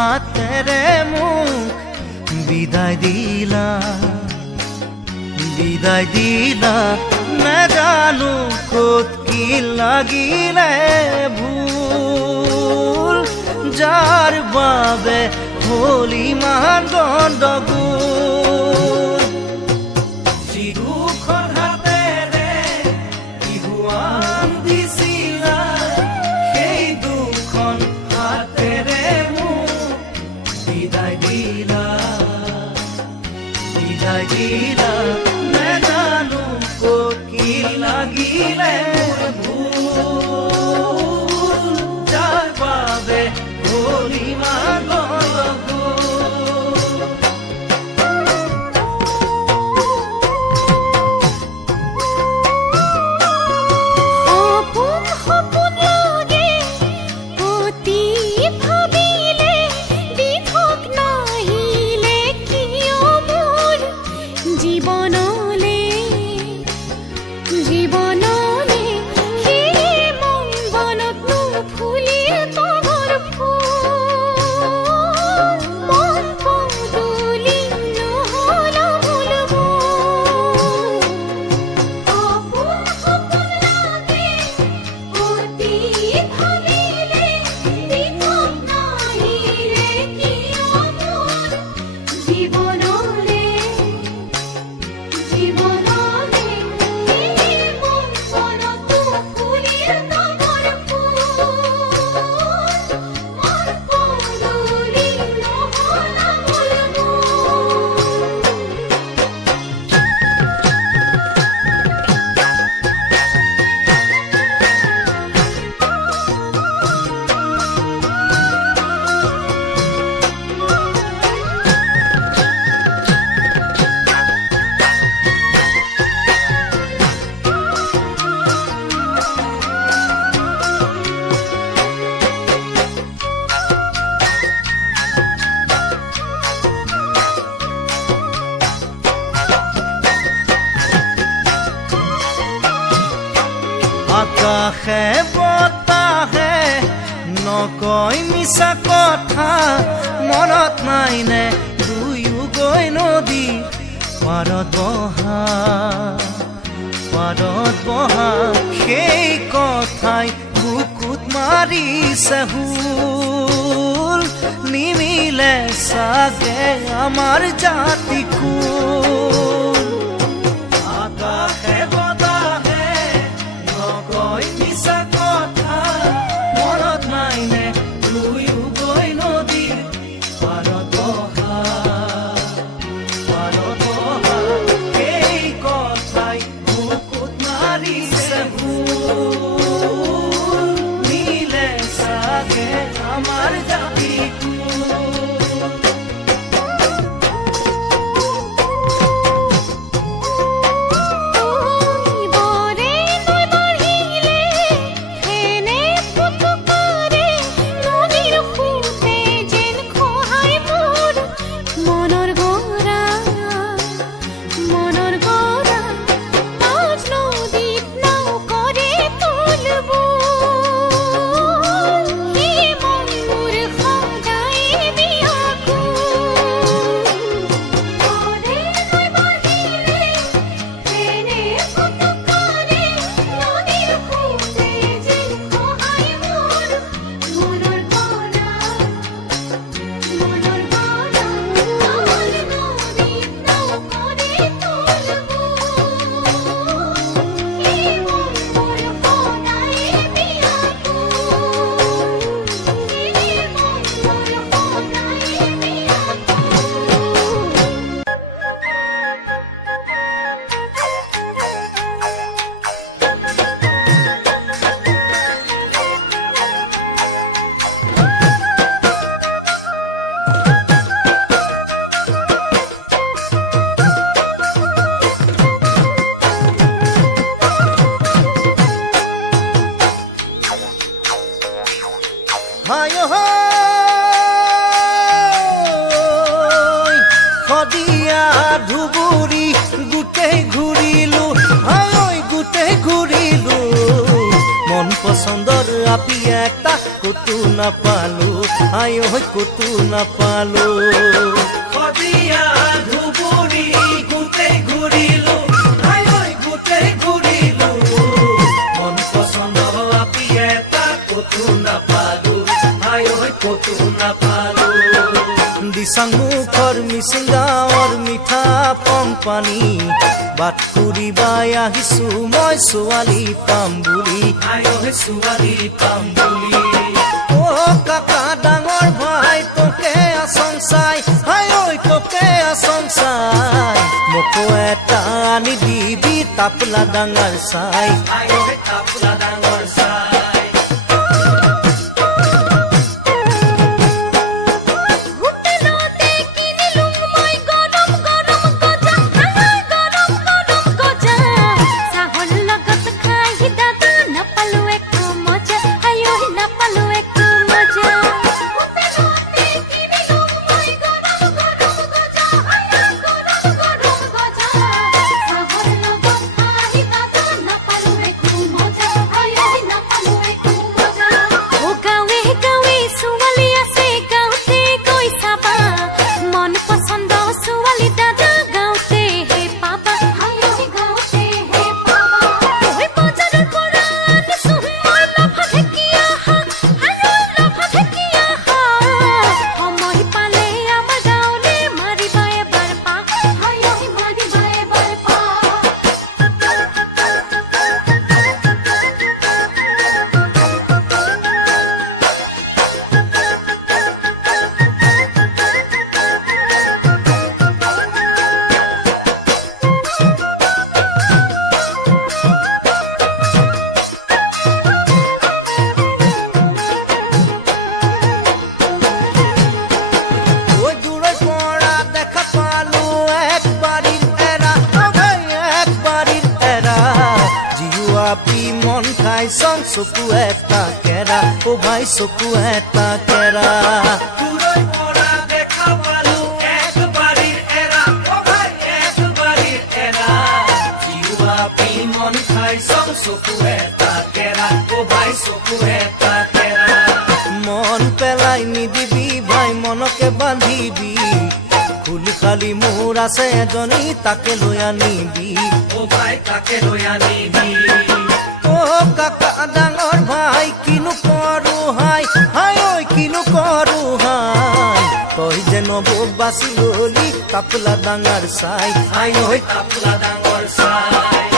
হাতেৰে মোক বিদায় দিলা নাজানো ক'ত কি লাগিলে ভুল যাৰ বাবে হ'ল ইমান গণ্ডগোল যিখন হাতেৰে বিহুৱান দিছিলা সেই দুখন হাতেৰে মোক বিদায় দিলা নাজানো ক'ত কি লাগিলে ভুল যাৰ বাবে হ'ল ইমান আকাশে বতাহে নকয় মিছা কথা মনত নাইনে দুয়ো গৈ নদী পাৰত বহা সেই কথাই বুকুত মাৰিছে হুল নিমিলে চাগে আমাৰ জাতিকুল আকাশে বতাহে নকয় মিছা কথা মনত নাইনে দুয়ো গৈ নদী পাৰত বহা সেই কথাই বুকুত মাৰিছে হুল মিলে চাগে আমাৰ জাতিকুল সদিয়া ধুবুৰী গোটেই ঘূৰিলো মন পছন্দৰ আপি এটা কতো নাপালো আই ঐ কতো নাপালো শদিয়া ধুবুৰী গোটেই ঘূৰিলো আই ঐ গোটেই ঘূৰিলো মন পছন্দৰ আপি এটা কতো নাপালো আই ঐ কতো নাপালো দিচাং মুখৰ মিচিং গাঁৱৰ মিঠা পম্পানী বাট ফুৰিবাই আহিছো মই ছোৱালী পাম বুলি আই ঐ ছোৱালী পাম বুলি ও কাকা ডাঙৰ ভাই তোকে আসং চাই হাই ঐ তোকে আসং চাই মোকো এটা আনি দিবি তাপলা ডাঙৰ চাই আই ঐ তাপলা ডাঙৰ চাই মন খাই চং চকু এটা কেৰা ও ভাই চকু এটা কেৰা দূৰৈ পৰা দেখা পালো এক বাৰীৰ এৰা ও ভাই এক বাৰীৰ এৰা জিউৱাপি মন খাই চং চকু এটা কেৰা ও ভাই চকু এটা কেৰা মন পেলাই নিদিবি ভাই মনকে বান্ধিবি খুলি খালি মোৰ আছে এজনী তাকে লৈ আনিবি ও ভাই তাকে লৈ আনিবি ও কাকা ডাঙৰ ভাই কিনো কৰো হাই হাই ঐ কিনো কৰো হাই তই যে নবক বাচি ললি তাপলা ডাঙৰ চাই আই ঐ তাপলা ডাঙৰ চাই